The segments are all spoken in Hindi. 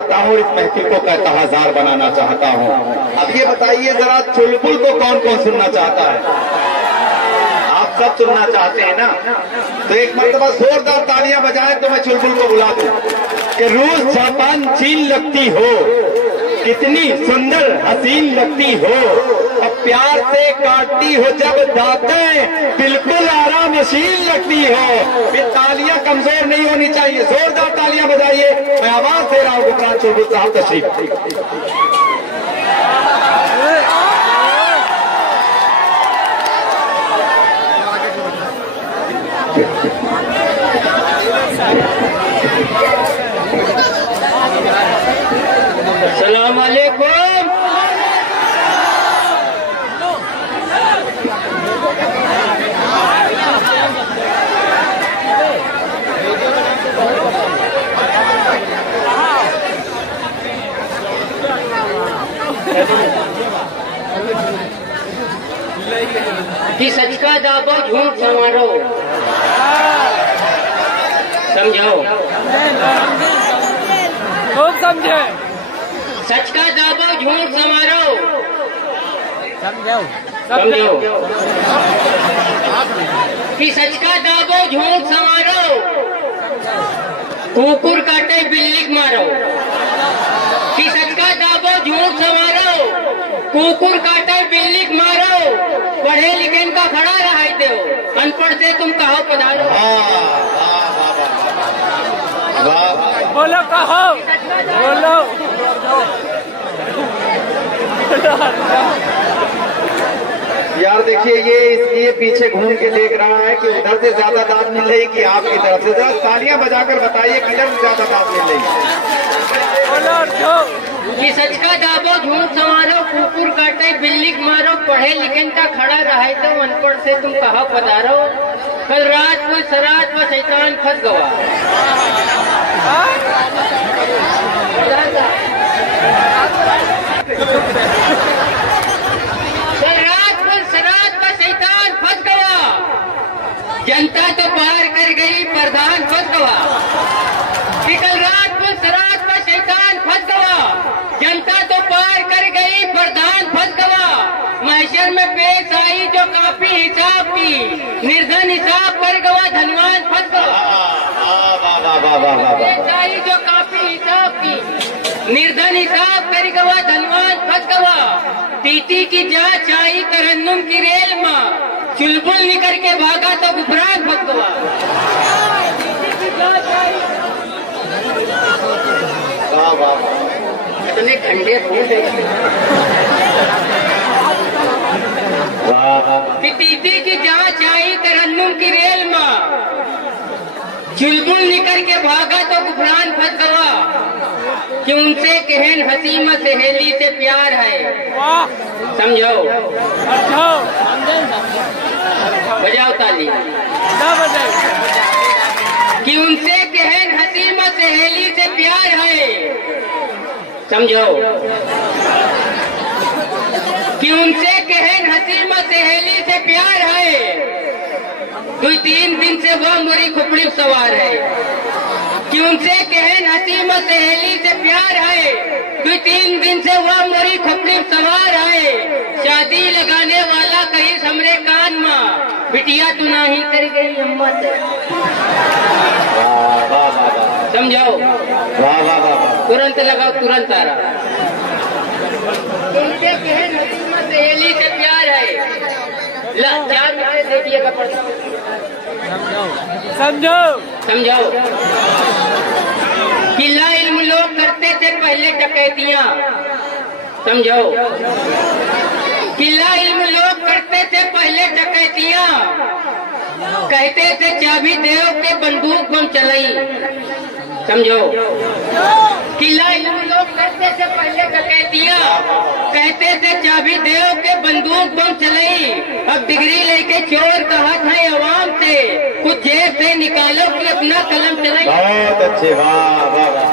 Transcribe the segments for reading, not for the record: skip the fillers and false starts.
और इस महफिल को कहता हजार बनाना चाहता हूँ। अब ये बताइए जरा, चुलबुल को कौन कौन सुनना चाहता है? आप सब सुनना चाहते हैं ना? तो एक मरतबा जोरदार तालियां बजाएं तो मैं चुलबुल को बुला दूं कि रूस जापान चीन लगती हो, कितनी सुंदर हसीन लगती हो, और प्यार से काटती हो जब दांतें, बिल्कुल आराम मशीन लगती हो। फिर तालियां कमजोर नहीं होनी चाहिए, जोरदार तालियां बजाइए। मैं आवाज दे रहा हूँ गुफरान चुलबुल साहब तशरीफ। अस्सलाम वालेकुम। कि सच का दावा झूठ संवारो, समझाओ खूब समझे। सच का दावा झूठ संवारो, समझो समझो कि सच का दावा झूठ संवारो, कुकुर काटे बिल्ली मारो। कि सच का दावा झूठ संवारो, कुकुर काटे बिल्ली मारो, पढ़े लिखे का खड़ा रहा दो, अनपढ़ से तुम कहो पधारो। बोलो कहो, बोलो। यार देखिए, ये इसलिए पीछे घूम के देख रहा है कि उधर से ज्यादा दाद मिल रही कि आपकी तरफ से। जरा तालियां बजाकर बताइए किधर से ज्यादा दाद मिल रही। कि सच का दावो झूठ संवारो, कुकुर काटे बिल्ली मारो, पढ़े लिखे का खड़ा रहा तो अनपढ़ से तुम कहो पधारो। कल रात को सरात व शैतान फंस गवा। कल रात को सरात व शैतान फंस गवा, जनता तो पार कर गई प्रधान फंस गवा। कि कल रात को सरात व शैतान फंस गवा, जनता तो पार कर गई प्रधान फंस गवा। महशर में पेश आई जो काफी हिसाब की, निर्धन हिसाब कर गवा धनवान फंस गवा। पेश आई जो काफी हिसाब की, निर्धन हिसाब कर गवा धनवान फंस गवा। टीटी की जांच आई तरन्नुम की रेल में, चुलबुल निकल के भागा तो गुफरान फंस गवा। इतने ठंडे फूल टीटी की जांच आई तरन्नुम की रेल में, चुलबुल निकल के भागा तो गुफरान फंस गवा। कि उनसे कहन हसीमा सहेली से प्यार है, समझो बजाओ ताली। कि उनसे कहन हसीमा सहेली से प्यार है, समझो। कि उनसे कहन हसीमा सहेली से प्यार है, 2-3 दिन से वह मोरी खुपड़ी सवार है। कि उनसे कहन हसीमा सहेली से प्यार है, 2-3 दिन से वह मोरी खुपड़ी सवार है। शादी लगाने वाला कहीं हमरे कान में, बिटिया तू नहीं कर गई हिम्मत, समझाओ। तुरंत लगाओ, तुरंत आ रहा। उनसे कहन हसीमा सहेली से प्यार है, 4 मिनट देखिएगा पड़ता, समझो समझाओ। कि ला इल्म लोग करते थे पहले डकैतियां, समझो। कि ला इल्म लोग करते थे पहले डकैतियां, कहते थे चाबी देव के बंदूक बम चलाई, समझो। कि ला इल्म लोग करते थे पहले डकैतियां, कहते थे चाबी देव के बंदूक बम चलाई। अब डिग्री लेके चोर कहा था अवाम से, कुछ जेब से निकालो कि अपना कलम चलाई। बहुत अच्छे, वाह वाह वाह।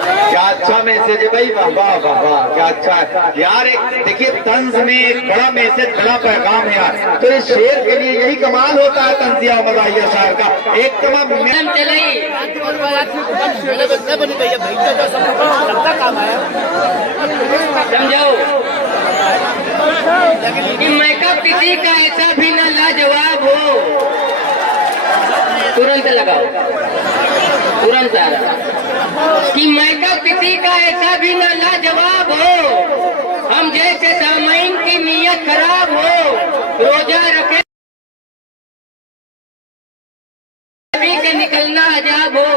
क्या अच्छा मैसेज है भाई, वाह वाह वाह वाह, क्या अच्छा है यार। एक देखिए तंज में एक बड़ा मैसेज, बड़ा पैगाम है यार। तो इस शेर के लिए यही कमाल होता है तंजिया मज़ाहिया शायर का। एक तमाम हम चलाई समझो कि मैं कब किसी का ऐसा भी न लाजवाब हो, तुरंत लगाओ, तुरंत आ रहा कि मैं कब किसी का ऐसा भी न लाजवाब हो, हम जैसे सामाइन की नीयत खराब हो, रोजा रखे के निकलना अजाब हो।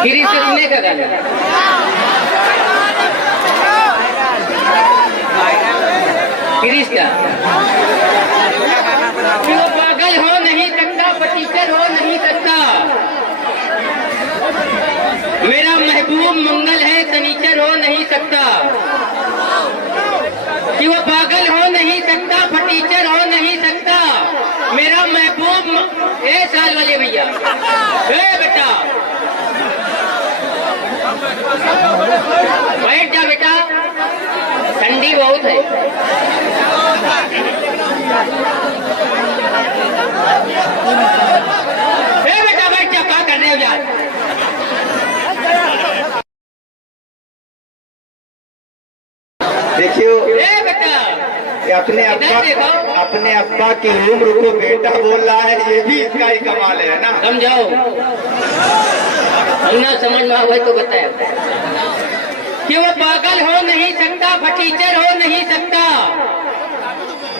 गिरी से रुकने का गाना गिरीश का कि वो पागल हो नहीं सकता, टीचर हो नहीं सकता, मेरा महबूब मंगल है सनीचर हो नहीं सकता, कि वो पागल हो नहीं सकता, फटीचर हो नहीं सकता, मेरा महबूब। ए साल वाले भैया, ए बेटा बैठ जा बेटा, ठंडी बहुत है। ए बेटा बैठ जा, क्या कर रहे हो यार? देखियो ए बेटा, अपने अब्बा की उम्र को बेटा बोल रहा है, ये भी इसका ही कमाल है ना। समझाओ, हम ना समझ में आवे तो बताया कि वो पागल हो नहीं सकता, फटीचर हो नहीं सकता,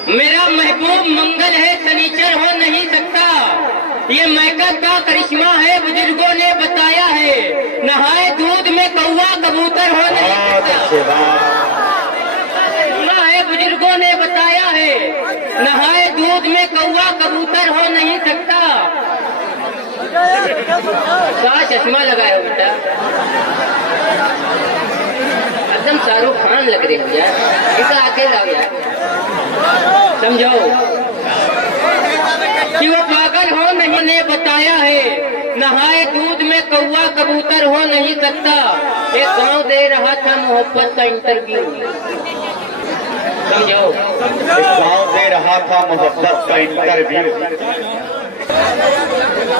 मेरा महबूब मंगल है सनीचर हो नहीं सकता, ये मैकअप का करिश्मा है बुजुर्गों ने बताया है, नहाए दूध में कौवा कबूतर हो नहीं सकता, है बुजुर्गों ने बताया है, नहाए दूध में कौवा कबूतर हो नहीं सकता। क्या चश्मा लगाए हो बेटा, एकदम शाहरुख खान लग रहे हो यार, इतना आगे लाओ यार। समझाओ कि वो पागल हो नहीं ने बताया है, नहाए दूध में कौवा कबूतर हो नहीं सकता। एक गांव दे रहा था मोहब्बत का इंटरव्यू, समझो, गाँव दे रहा था मोहब्बत का इंटरव्यू,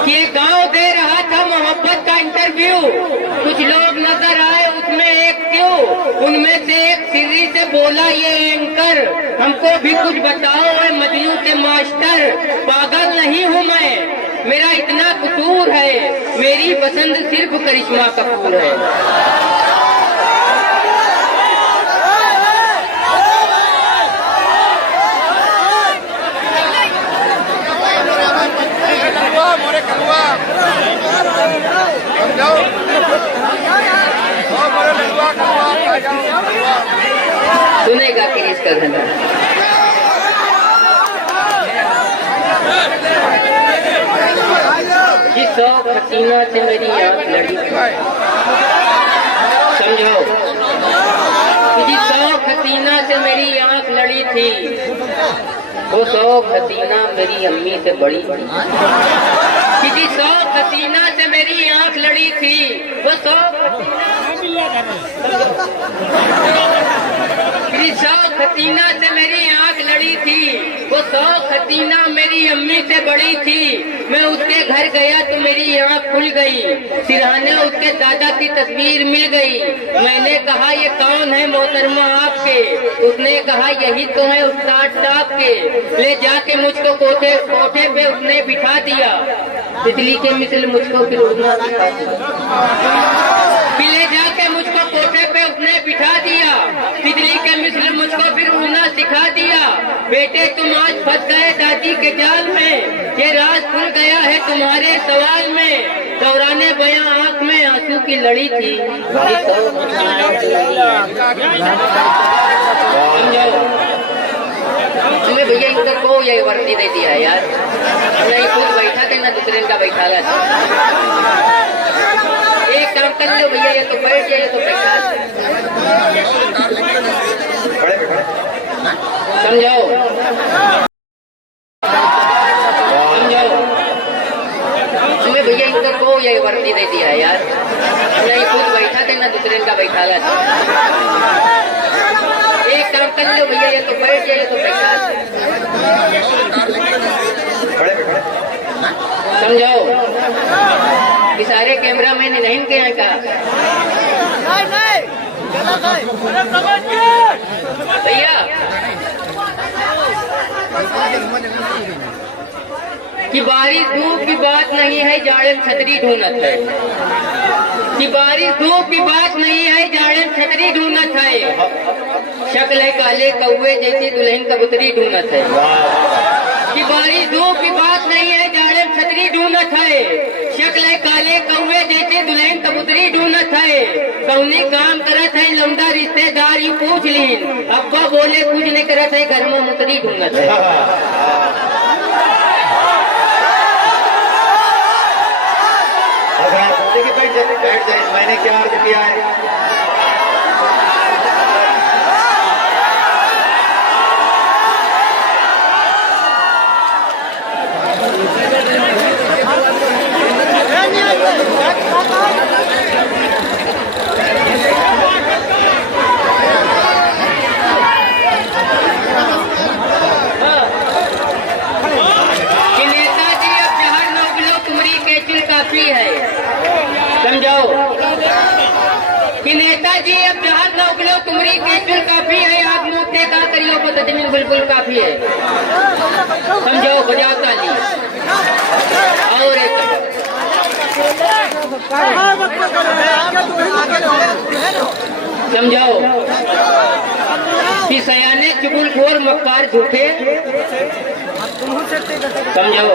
ये गांव दे रहा था मोहब्बत का इंटरव्यू, कुछ लोग नजर आए उसमें एक क्यों, उनमें से एक सिरी से बोला ये एंकर, हमको भी कुछ बताओ है मजनू के मास्टर, पागल नहीं हूँ मैं, मेरा इतना कसूर है, मेरी पसंद सिर्फ करिश्मा कपूर है। सुनेगा किरीश का धंधा, जिस शौक हसीना से मेरी आंख लड़ी, समझो, जिस शौक हसीना से मेरी आंख लड़ी थी, वो शौक हसीना मेरी अम्मी से बड़ी, किसी शौक हसीना से मेरी आंख लड़ी थी, वो शौक हसीना से मेरी आंख लड़ी थी, वो शौक हसीना मेरी अम्मी से बड़ी थी, मैं उसके घर गया तो मेरी आंख खुल गई, सिरहाने उसके दादा की तस्वीर मिल गई, मैंने कहा ये कौन है मोहतरमा आपके, उसने कहा यही तो है उस्ताद साहब के, ले जाके मुझको कोठे पे उसने बिठा दिया, तितली के मिसल मुझको फिर उड़ना सिखा दिया, ले जाके मुझको कोठे पे उसने बिठा दिया, तितली के मिसल मुझको फिर उड़ना सिखा दिया, बेटे तुम आज फंस गए दादी के जाल में, ये राज खुल गया है तुम्हारे सवाल में, दौराने बयां आंख में आंसू की लड़ी थी, भैया इधर को ये वर्दी दे दिया है यार, नहीं खुद बैठा थे ना दूसरे का बैठा था। एक काम कर लो भैया, ये तो बैठ जाए, ये तो बैठा। समझाओ हमें भैया इधर को ये वर्दी दे दिया है यार, नहीं खुद बैठा थे ना दूसरे का बैठा था। एक काम कर लो भैया, ये तो बैठ जाए, ये तो बैठा। समझाओ कि सारे कैमरा मैन नहीं के हैं का भैया कि बारिश धूप की बात नहीं है, जाड़न छतरी ढूंढत है। कि बारिश धूप की बात नहीं है, जाड़न छतरी ढूंढत है। शक्ल है काले कौवे जैसे दुल्हन कबूतरी ढूंढत है। कि बारिश धूप की बात नहीं है, जाड़न छतरी ढूंढत है। शक्ल है काले कौवे जैसे दुल्हन कबूतरी ढूंढत है। कौने काम करत है लौंडा रिश्तेदार यू पूछ लीन, अब्बा बोले कुछ नहीं करत है, घर में मुतरी ढूंढत है। अगर आप बोलते कि बैठ जाए, मैंने क्या अर्ज किया है? समझाओ कि नेताजी अब जहाज नौकलो तुमरी केचुल काफी है, आप मुद्दे का करियो को तजमीन बिल्कुल काफी है। समझाओ बजाओ ताली और एक समझाओ कि सयाने चुगलखोर मक्कार झूठे। समझाओ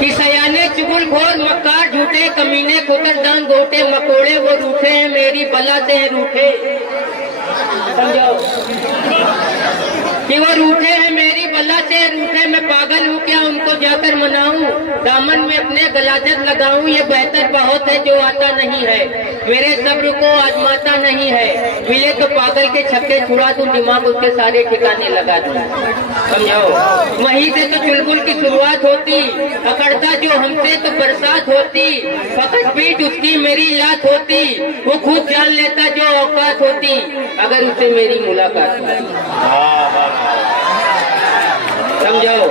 कि सयाने चुगलखोर मक्कार झूठे, कमीने खुतरदान गोटे मकोड़े वो रूठे हैं, मेरी बला से हैं रूठे। समझाओ कि वो रूठे हैं मेरी बला से रूठे, मैं पागल हूँ क्या उनको जाकर मनाऊं, दामन में अपने गलाजत लगाऊं, ये बेहतर बहुत है जो आता नहीं है, मेरे सब्र को आजमाता नहीं है, मिले तो पागल के छक्के छुड़ा दूं, दिमाग उसके सारे ठिकाने लगा दूं। समझाओ वहीं से तो चुलबुल की शुरुआत होती, अकड़ता जो हमसे तो बरसात होती, फकत पीठ उसकी मेरी लात होती, वो खुद जान लेता जो औकात होती, अगर उससे मेरी मुलाकात होती। समझाओ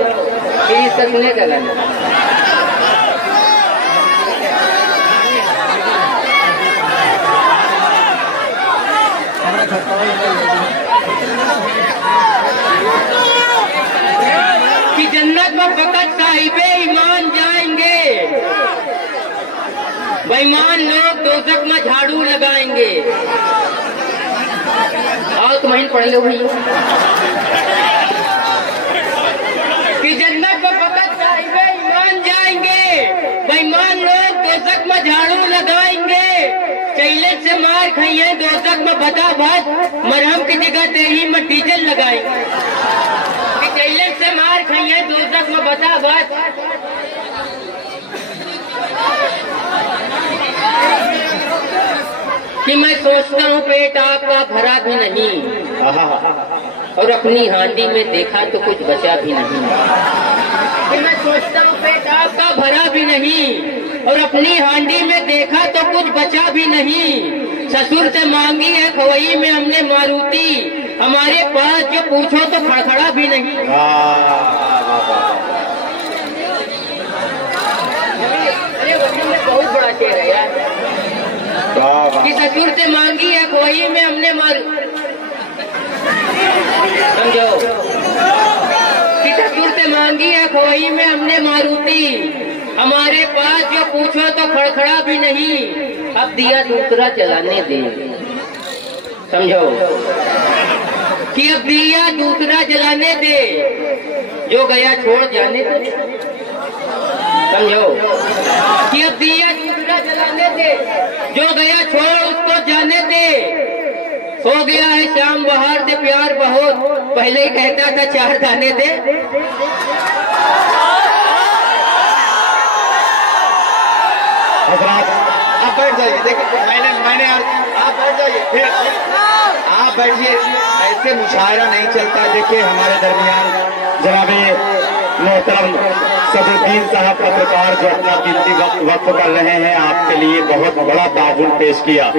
कि सुनने का गाना कि जन्नत में फकत साहिबे ईमान जाएंगे, बेईमान लोग दोजख में झाड़ू लगाएंगे। आओ तुम्हें पढ़ लो भाई कि जन्नत में फकत साहिबे ईमान जाएंगे, बेईमान लोग दोजख में झाड़ू लगाएंगे, चैलेंज से मार खाइए दोजख में बता भात, मरहम की जगह तेरी में डीजल लगाएंगे। कि चैलेंज से मार खाइए दोजख में बता भात, कि मैं सोचता हूँ पेट आपका भरा भी नहीं और अपनी हांडी में देखा तो कुछ बचा भी नहीं। कि मैं सोचता हूँ पेट आपका भरा भी नहीं और अपनी हांडी में देखा तो कुछ बचा भी नहीं। ससुर से मांगी है खवई में हमने मारुति, हमारे पास जो पूछो तो खड़खड़ा भी नहीं। अरे बहुत बड़ा शेर है यार। कि ससुर से मांगी है खोई में हमने समझो कि ससुर से मांगी है खोई में हमने मारुति, हमारे पास जो पूछो तो खड़खड़ा भी नहीं, अब दिया दूसरा जलाने दे। समझो कि अब दिया दूसरा जलाने दे, जो गया छोड़ जाने दे। समझो कि अब दिया दूसरा जलाने दे, जो गया छोड़ उसको जाने दे। हो गया है श्याम बहार से प्यार बहुत, पहले ही कहता था 4 दाने दे। हजरात आप बैठ जाइए, देखिए मैंने आप बैठ जाइए, फिर आप बैठिए। ऐसे मुशायरा नहीं चलता। देखिए हमारे दरमियान जनाबे मोहतरम सदुद्दीन साहब पत्रकार जो अपना कीमती वक्त कर रहे हैं, आपके लिए बहुत बड़ा ताउन पेश किया।